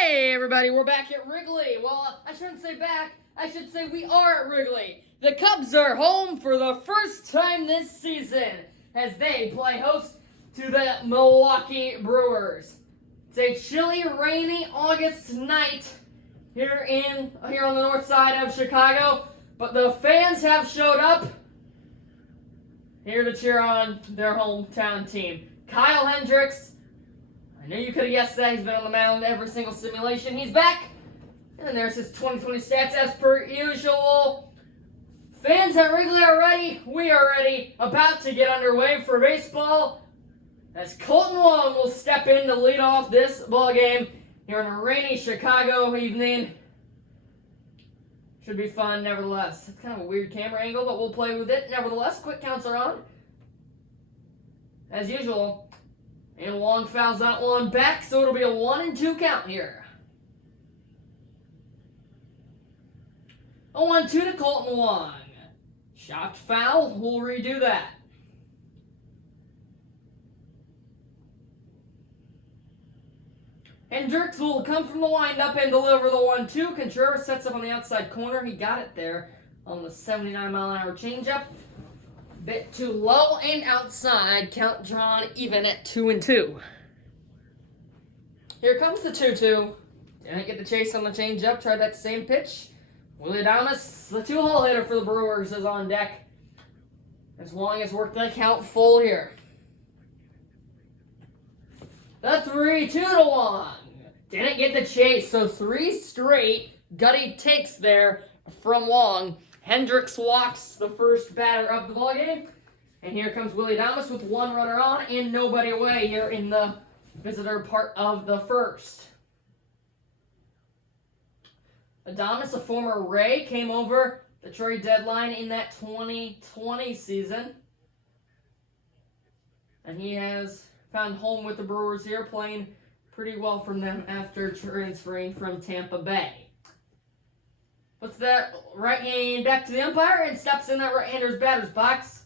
Hey everybody, we're back at Wrigley. Well, I shouldn't say back, I should say we are at Wrigley. The Cubs are home for the first time this season as they play host to the Milwaukee Brewers. It's a chilly, rainy August night here on the north side of Chicago, but the fans have showed up here to cheer on their hometown team. Kyle Hendricks, I knew you could have guessed that. He's been on the mound every single simulation. He's back. And then there's his 2020 stats as per usual. Fans at Wrigley are ready. We are ready. About to get underway for baseball as Colton Wong will step in to lead off this ball game here on a rainy Chicago evening. Should be fun nevertheless. It's kind of a weird camera angle, but we'll play with it. Nevertheless, quick counts are on. As usual. And Wong fouls that one back, so it'll be a 1-2 count here. A 1-2 to Colton Wong. Chopped foul, we'll redo that. Hendricks will come from the windup and deliver the 1-2. Contreras sets up on the outside corner. He got it there on the 79-mile-an-hour changeup. Bit too low and outside. Count drawn even at 2-2. Here comes the 2-2. Didn't get the chase on the changeup. Tried that same pitch. Willie Adames, the 2-hole hitter for the Brewers, is on deck. As Wong has worked the count full here. The 3-2 to Wong. Didn't get the chase, so 3 straight gutty takes there from Wong. Hendricks walks the first batter of the ballgame. And here comes Willie Adames with 1 runner on and nobody away here in the visitor part of the first. Adames, a former Ray, came over the trade deadline in that 2020 season. And he has found home with the Brewers here, playing pretty well from them after transferring from Tampa Bay. Puts that right hand back to the umpire and steps in that right-hander's batter's box.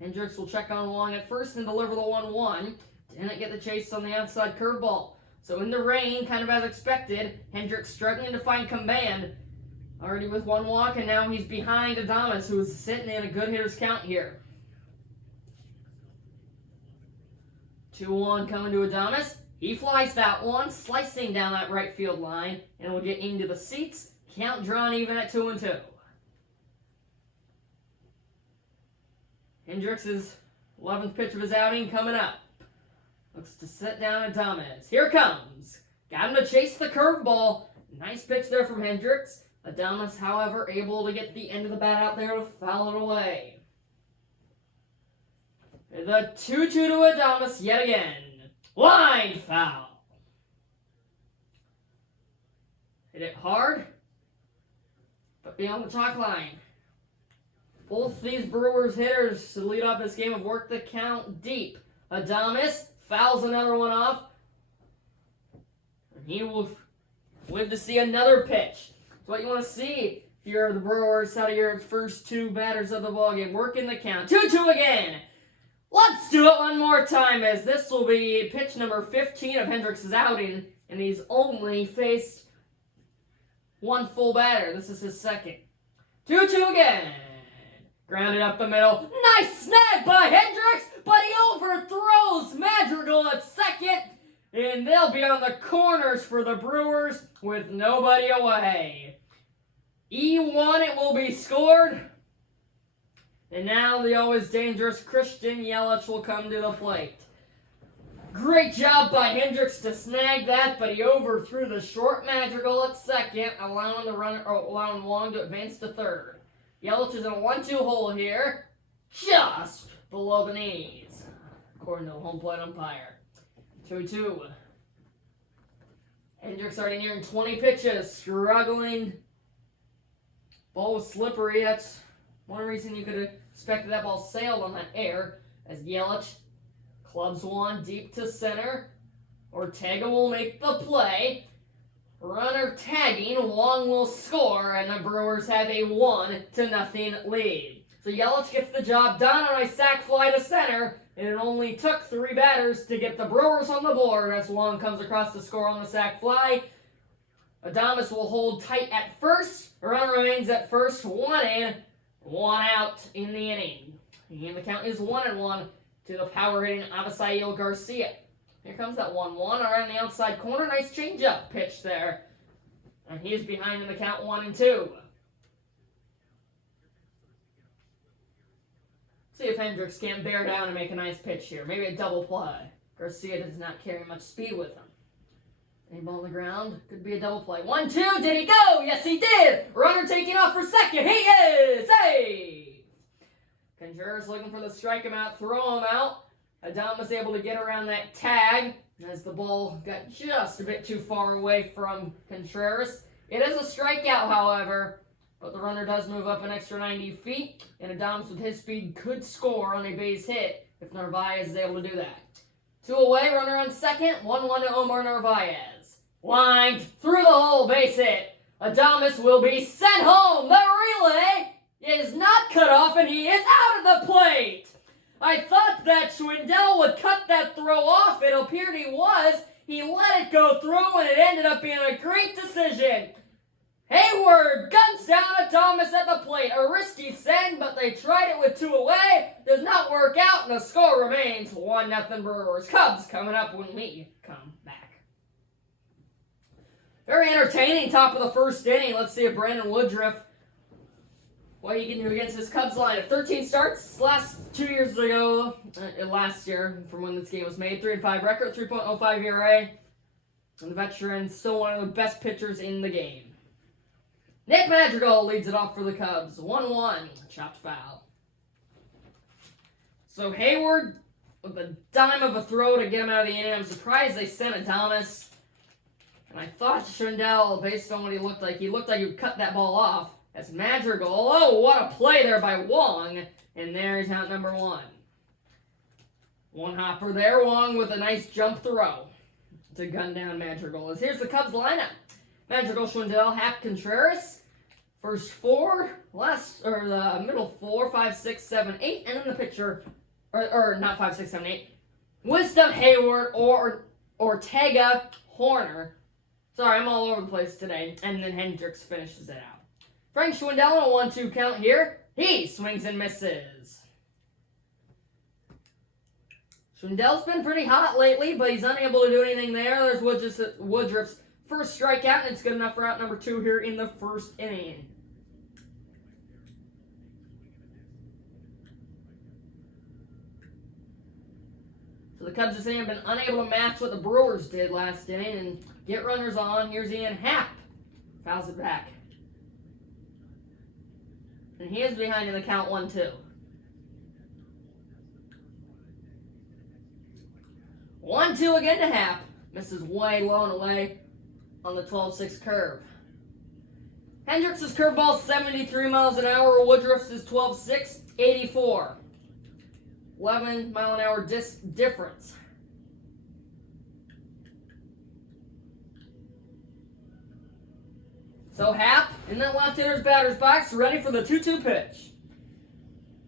Hendricks will check on Wong at first and deliver the 1-1. Didn't get the chase on the outside curveball. So in the rain, kind of as expected, Hendricks struggling to find command. Already with 1 walk, and now he's behind Adames, who is sitting in a good hitter's count here. 2-1 coming to Adames. He flies that one, slicing down that right field line, and will get into the seats. Count drawn even at 2-2. Hendricks' 11th pitch of his outing coming up. Looks to set down Adames. Here comes. Got him to chase the curveball. Nice pitch there from Hendricks. Adames, however, able to get the end of the bat out there to foul it away. The 2-2 to Adames yet again. Line foul. Hit it hard, but beyond the chalk line. Both these Brewers hitters to lead off this game have worked the count deep. Adames fouls another one off. And he will live to see another pitch. That's what you want to see if you're the Brewers out of your first 2 batters of the ballgame. Working the count. 2-2 again. Let's do it one more time, as this will be pitch number 15 of Hendricks' outing, and he's only faced 1 full batter. This is his second. 2-2 again. Grounded up the middle. Nice snag by Hendricks, but he overthrows Madrigal at second, and they'll be on the corners for the Brewers with nobody away. E1 it will be scored. And now the always dangerous Christian Yelich will come to the plate. Great job by Hendricks to snag that, but he overthrew the short Madrigal at second, allowing Wong to advance to third. Yelich is in a 1-2 hole here, just below the knees, according to the home plate umpire. 2-2. Hendricks already nearing 20 pitches, struggling. Ball was slippery. That's one reason you could have expected that ball sailed on that air, as Yelich clubs one deep to center. Ortega will make the play. Runner tagging, Wong will score, and the Brewers have a 1-0 lead. So Yelich gets the job done on a sac fly to center, and it only took 3 batters to get the Brewers on the board as Wong comes across to score on the sac fly. Adames will hold tight at first. A runner remains at first, 1 in, 1 out in the inning. And the count is 1-1 to the power-hitting Avisail Garcia. Here comes that 1-1 around the outside corner. Nice changeup pitch there. And he is behind in the count 1-2. See if Hendricks can't bear down and make a nice pitch here. Maybe a double play. Garcia does not carry much speed with him. Any ball on the ground. Could be a double play. 1-2. Did he go? Yes, he did. Runner taking off for second. He is saved. Contreras looking for the strike him out, throw him out. Adames was able to get around that tag as the ball got just a bit too far away from Contreras. It is a strikeout, however, but the runner does move up an extra 90 feet, and Adames with his speed could score on a base hit if Narvaez is able to do that. 2 away, runner on second, 1-1 to Omar Narvaez. Lined through the hole, base hit. Adames will be sent home. The relay is not cut off, and he is out of the plate. I thought that Schwindel would cut that throw off. It appeared he was. He let it go through, and it ended up being a great decision. Hayward guns down Adames at the plate. A risky send, but they tried it with 2 away. Does not work out, and the score remains 1-0 Brewers. Cubs coming up when we come back. Very entertaining top of the first inning. Let's see if Brandon Woodruff, what he can do against this Cubs lineup. 13 starts last 2 years ago, last year from when this game was made. 3-5 record, 3.05 ERA. And the veteran, still one of the best pitchers in the game. Nick Madrigal leads it off for the Cubs. 1-1, chopped foul. So Hayward with a dime of a throw to get him out of the inning. I'm surprised they sent Adames. And I thought Schwindel, based on what he looked like he would cut that ball off. That's Madrigal. Oh, what a play there by Wong. And there's out number 1. One hopper there. Wong with a nice jump throw to gun down Madrigal. Here's the Cubs lineup. Madrigal, Schwindel, Happ, Contreras. First 4, the middle 4, 5, 6, 7, 8. And then the pitcher, or not 5, 6, 7, 8. Wisdom, Hayward, or Ortega, Horner. Sorry, I'm all over the place today. And then Hendricks finishes it out. Frank Schwindel on a 1-2 count here. He swings and misses. Schwindel's been pretty hot lately, but he's unable to do anything there. There's Woodruff's first strikeout, and it's good enough for out number 2 here in the first inning. So the Cubs have been unable to match what the Brewers did last inning and get runners on. Here's Ian Happ. Fouls it back. And he is behind in the count 1-2. 1-2 again to Happ. Misses way low and away on the 12-6 curve. Hendricks' curveball 73 miles an hour. Woodruff's is 12-6, 84. 11 mile an hour difference. So Happ in that left-hander's batter's box, ready for the 2-2 pitch.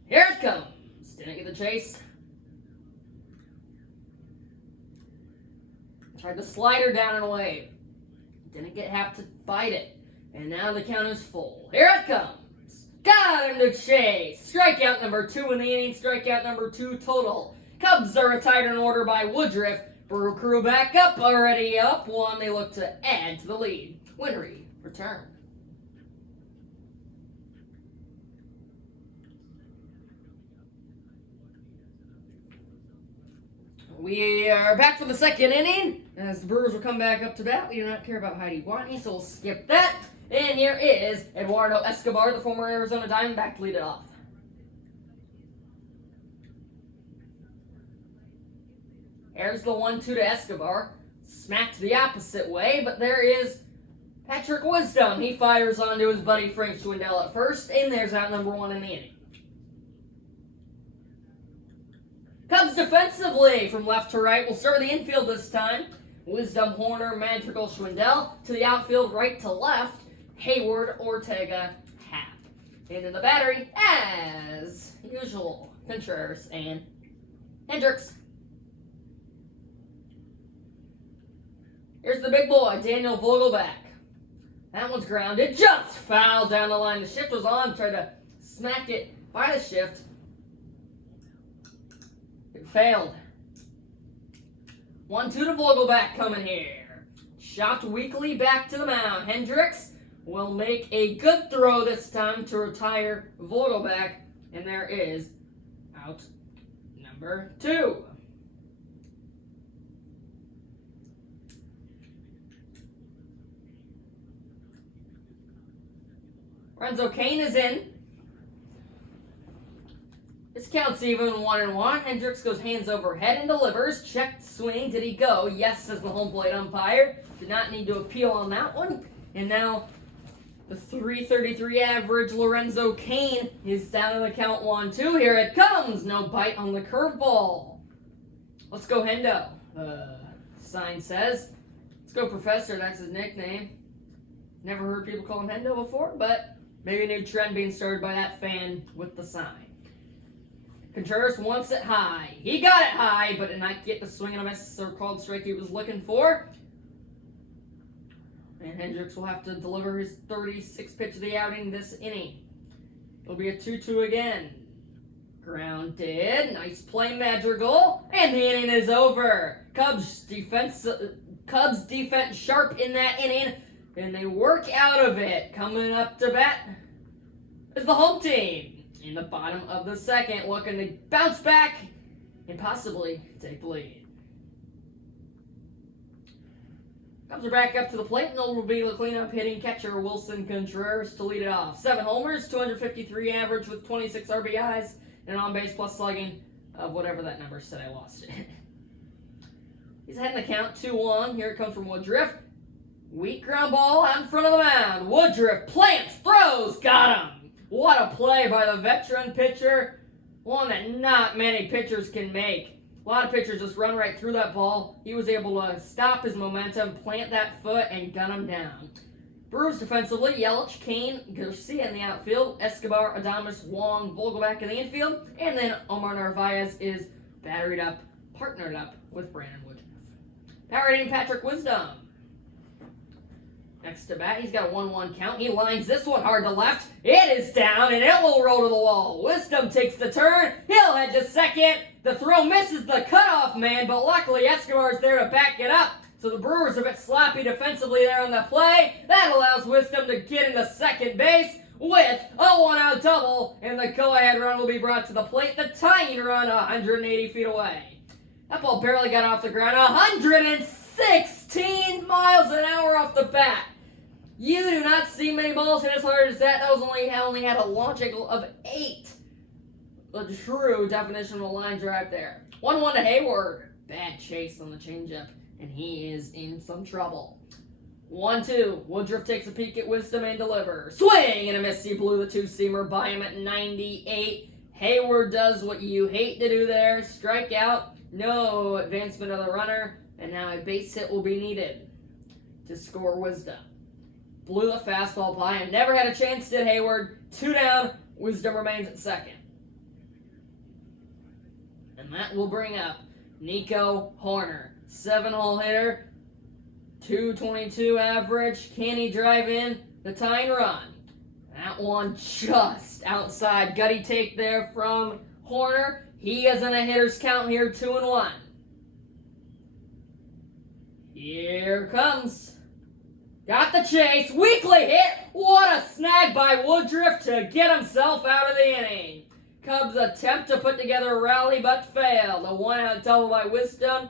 Here it comes. Didn't get the chase. Tried to slide her down and away. Didn't get Happ to bite it. And now the count is full. Here it comes. Got him to chase. Strikeout number 2 in the inning. Strikeout number 2 total. Cubs are retired in order by Woodruff. Brew Crew back up. Already up 1. They look to add to the lead. Winry return. We are back for the second inning. As the Brewers will come back up to bat. We do not care about Heidi Watney, so we'll skip that. And here is Eduardo Escobar, the former Arizona Diamondback, to lead it off. There's the 1-2 to Escobar. Smacked the opposite way, but there is Patrick Wisdom. He fires onto his buddy Frank Schwindel at first, and there's out number 1 in the inning. Cubs defensively from left to right. We'll start with the infield this time. Wisdom, Horner, Madrigal, Schwindel. To the outfield, right to left, Hayward, Ortega, Happ. And in the battery, as usual, Contreras and Hendricks. Here's the big boy, Daniel Vogelback. That one's grounded, just fouled down the line. The shift was on, tried to smack it by the shift. It failed. 1-2 to Vogelback coming here. Chopped weakly back to the mound. Hendricks will make a good throw this time to retire Vogelback. And there is out number 2. Lorenzo Cain is in. This count's even 1-1. Hendricks goes hands over head and delivers. Checked swing. Did he go? Yes, says the home plate umpire. Did not need to appeal on that one. And now the .333 average Lorenzo Cain is down in the count 1-2. Here it comes. No bite on the curveball. Let's go Hendo. Sign says. Let's go Professor. That's his nickname. Never heard people call him Hendo before, but maybe a new trend being started by that fan with the sign. Contreras wants it high. He got it high, but did not get the swing and a miss or called strike he was looking for. And Hendricks will have to deliver his 36th pitch of the outing this inning. It'll be a 2-2 again. Grounded. Nice play, Madrigal. And the inning is over. Cubs defense sharp in that inning. And they work out of it. Coming up to bat is the home team. In the bottom of the second, looking to bounce back and possibly take the lead. Cubs are back up to the plate, and they'll be the cleanup hitting catcher Wilson Contreras to lead it off. 7 homers, 253 average with 26 RBIs, and an on-base plus slugging of whatever that number said. I lost it. He's heading the count 2-1. Here it comes from Woodruff. Weak ground ball out in front of the mound. Woodruff plants, throws, got him. What a play by the veteran pitcher. One that not many pitchers can make. A lot of pitchers just run right through that ball. He was able to stop his momentum, plant that foot, and gun him down. Brewers defensively, Yelich, Cain, Garcia in the outfield, Escobar, Adames, Wong, Vogelback in the infield, and then Omar Narvaez is battered up, partnered up with Brandon Woodruff. Power hitting Patrick Wisdom. Next to bat, he's got a 1-1 count. He lines this one hard to left. It is down, and it will roll to the wall. Wisdom takes the turn. He'll head to second. The throw misses the cutoff man, but luckily Escobar's there to back it up. So the Brewers are a bit sloppy defensively there on the play. That allows Wisdom to get into second base with a 1-out double, and the go-ahead run will be brought to the plate. The tying run 180 feet away. That ball barely got off the ground. 116 miles an hour off the bat. You do not see many balls hit as hard as that. That was only had a launch angle of 8. The true definition of a line drive there. 1-1 to Hayward. Bad chase on the changeup, and he is in some trouble. 1-2. Woodruff takes a peek at Wisdom and delivers. Swing and a miss. He blew the 2-seamer by him at 98. Hayward does what you hate to do there. Strikeout. No advancement of the runner. And now a base hit will be needed to score Wisdom. Blew the fastball by him. Never had a chance, did Hayward. 2 down. Wisdom remains at second. And that will bring up Nico Horner. 7-hole hitter. 222 average. Can he drive in the tying run? That one just outside. Gutty take there from Horner. He is in a hitter's count here, 2-1. Here comes. Got the chase. Weakly hit. What a snag by Woodruff to get himself out of the inning. Cubs attempt to put together a rally but fail. A 1-out double by Wisdom.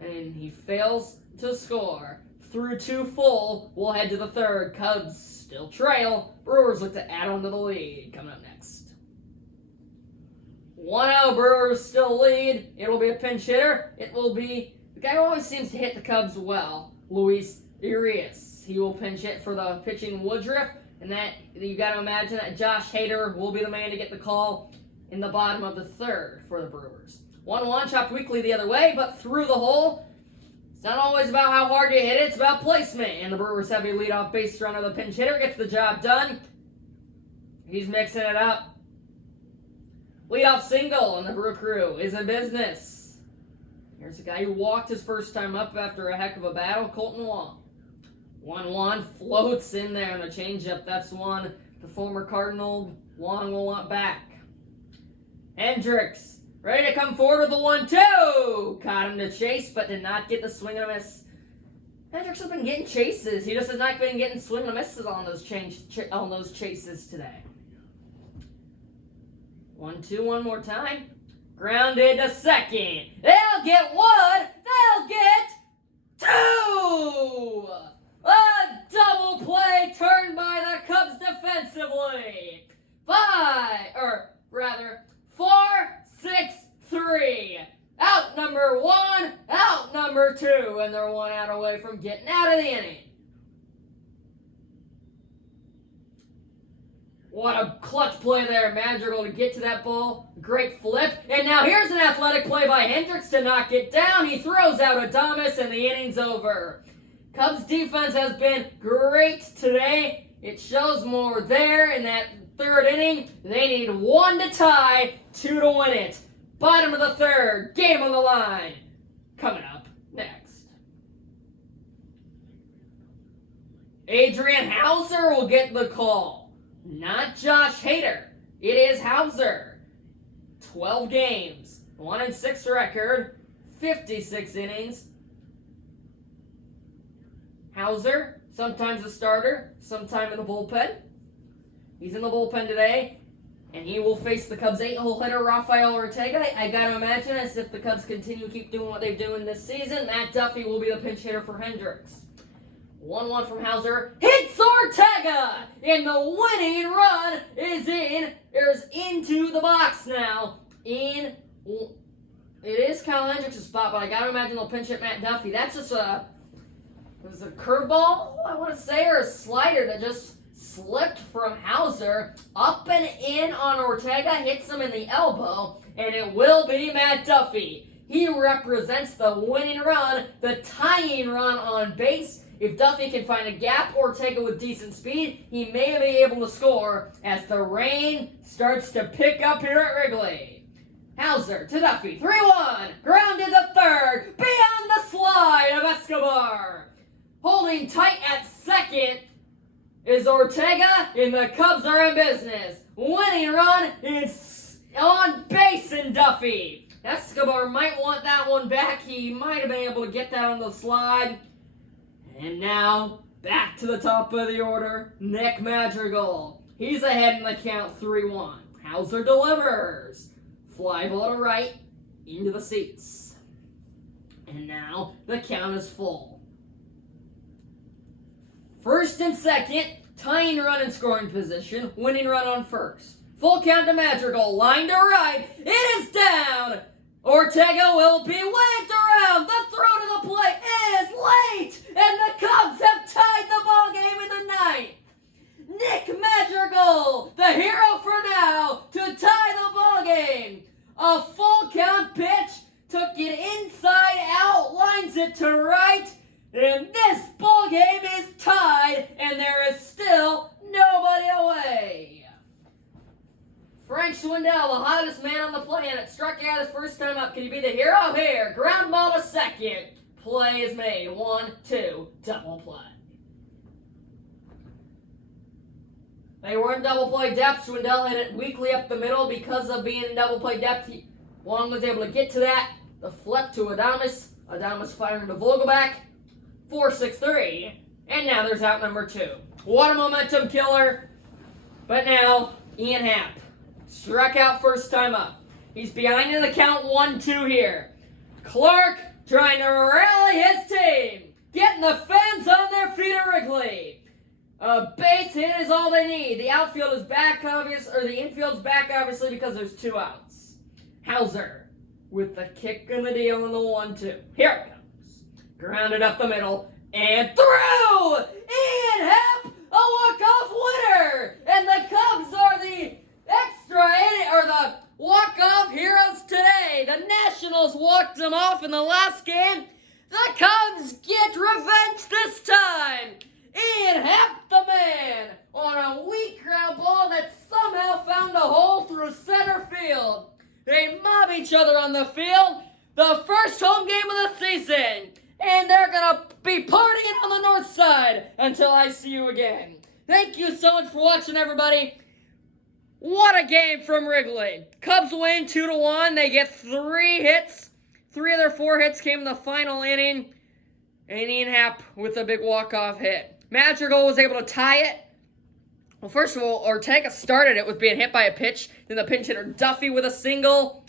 And he fails to score. Through 2 full. We'll head to the third. Cubs still trail. Brewers look to add on to the lead. Coming up next. 1-0. Brewers still lead. It'll be a pinch hitter. It will be the guy who always seems to hit the Cubs well. Luis Urias. He will pinch hit for the pitching Woodruff, and that you got to imagine that Josh Hader will be the man to get the call in the bottom of the third for the Brewers. 1-1 chopped weakly the other way, but through the hole. It's not always about how hard you hit it, it's about placement. And the Brewers have a leadoff base runner. The pinch hitter gets the job done. He's mixing it up. Leadoff single, and the Brew Crew is in business. Here's a guy who walked his first time up after a heck of a battle, Colton Wong. 1-1 floats in there on a changeup. That's one the former Cardinal Wong will want back. Hendricks ready to come forward with the 1-2. Caught him to chase, but did not get the swing and a miss. Hendricks has been getting chases. He just has not been getting swing and misses on those chases today. 1-2 one more time. Grounded to second. They'll get one. They'll get two. A double play turned by the Cubs defensively. 4-6-3. Out number one, out number two, and they're one out away from getting out of the inning. What a clutch play there, Madrigal to get to that ball. Great flip. And now here's an athletic play by Hendricks to knock it down. He throws out Adames and the inning's over. Cubs defense has been great today. It shows more there in that third inning. They need one to tie, two to win it. Bottom of the third, game on the line. Coming up next. Adrian Hauser will get the call. Not Josh Hader. It is Hauser. 12 games, 1-6 record, 56 innings. Hauser, sometimes a starter, sometime in the bullpen. He's in the bullpen today, and he will face the Cubs' 8-hole hitter, Rafael Ortega. I gotta imagine, as if the Cubs continue to keep doing what they've doing this season, Matt Duffy will be the pinch hitter for Hendricks. 1-1 from Hauser. Hits Ortega! And the winning run is into the box now. It is Kyle Hendricks' spot, but I gotta imagine they'll pinch hit Matt Duffy. That's just it was a curveball, I want to say, or a slider that just slipped from Hauser. Up and in on Ortega, hits him in the elbow, and it will be Matt Duffy. He represents the winning run, the tying run on base. If Duffy can find a gap, Ortega with decent speed, he may be able to score as the rain starts to pick up here at Wrigley. Hauser to Duffy, 3-1, grounded to third, beyond the slide of Escobar. Holding tight at second is Ortega, and the Cubs are in business. Winning run is on base in Duffy. Escobar might want that one back. He might have been able to get that on the slide. And now, back to the top of the order, Nick Madrigal. He's ahead in the count, 3-1. Hauser delivers. Fly ball to right, into the seats. And now, the count is full. First and second, tying run in scoring position, winning run on first. Full count to Madrigal, line to right, it is down! Ortega will be waved around. The throw to the plate is late, and the Cubs have tied the ball game in the ninth. Nick Madrigal, the hero for now, to tie the ball game. A full count pitch, took it inside out, lines it to right, and this ball game is tied, and there is still nobody away. Frank Schwindel, the hottest man on the planet, struck out his first time up. Can he be the hero here? Ground ball to second. Play is made. 1-2, double play. They were in double play depth. Schwindel hit it weakly up the middle because of being in double play depth. Wong was able to get to that. The flip to Adames. Adames firing to Vogelback. 4-6-3. And now there's out number two. What a momentum killer. But now, Ian Happ. Struck out first time up. He's behind in the count 1-2 here. Clark trying to rally his team. Getting the fans on their feet at Wrigley. A base hit is all they need. The outfield is back, the infield's back, obviously, because there's two outs. Hauser with the kick and the deal in the 1-2. Here it comes. Grounded up the middle and through! Ian Happ, a walk-off winner! And the Cubs are the the walk-off heroes today. The Nationals walked them off in the last game. The Cubs get revenge this time. Ian Happ, the man, on a weak ground ball that somehow found a hole through center field. good until I see you again. Thank you so much for watching, everybody. What a game from Wrigley. Cubs win 2-1. They get 3 hits. 3 of their 4 hits came in the final inning. And Ian Happ with a big walk-off hit. Madrigal was able to tie it. Well, first of all, Ortega started it with being hit by a pitch. Then the pinch hitter Duffy with a single.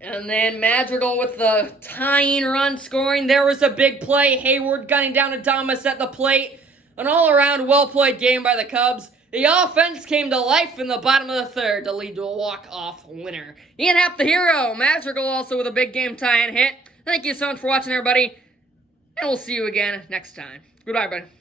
And then Madrigal with the tying run scoring. There was a big play. Hayward gunning down Adames at the plate. An all-around well-played game by the Cubs. The offense came to life in the bottom of the third to lead to a walk-off winner. Ian Happ the hero. Madrigal also with a big game tying hit. Thank you so much for watching, everybody. And we'll see you again next time. Goodbye, everybody.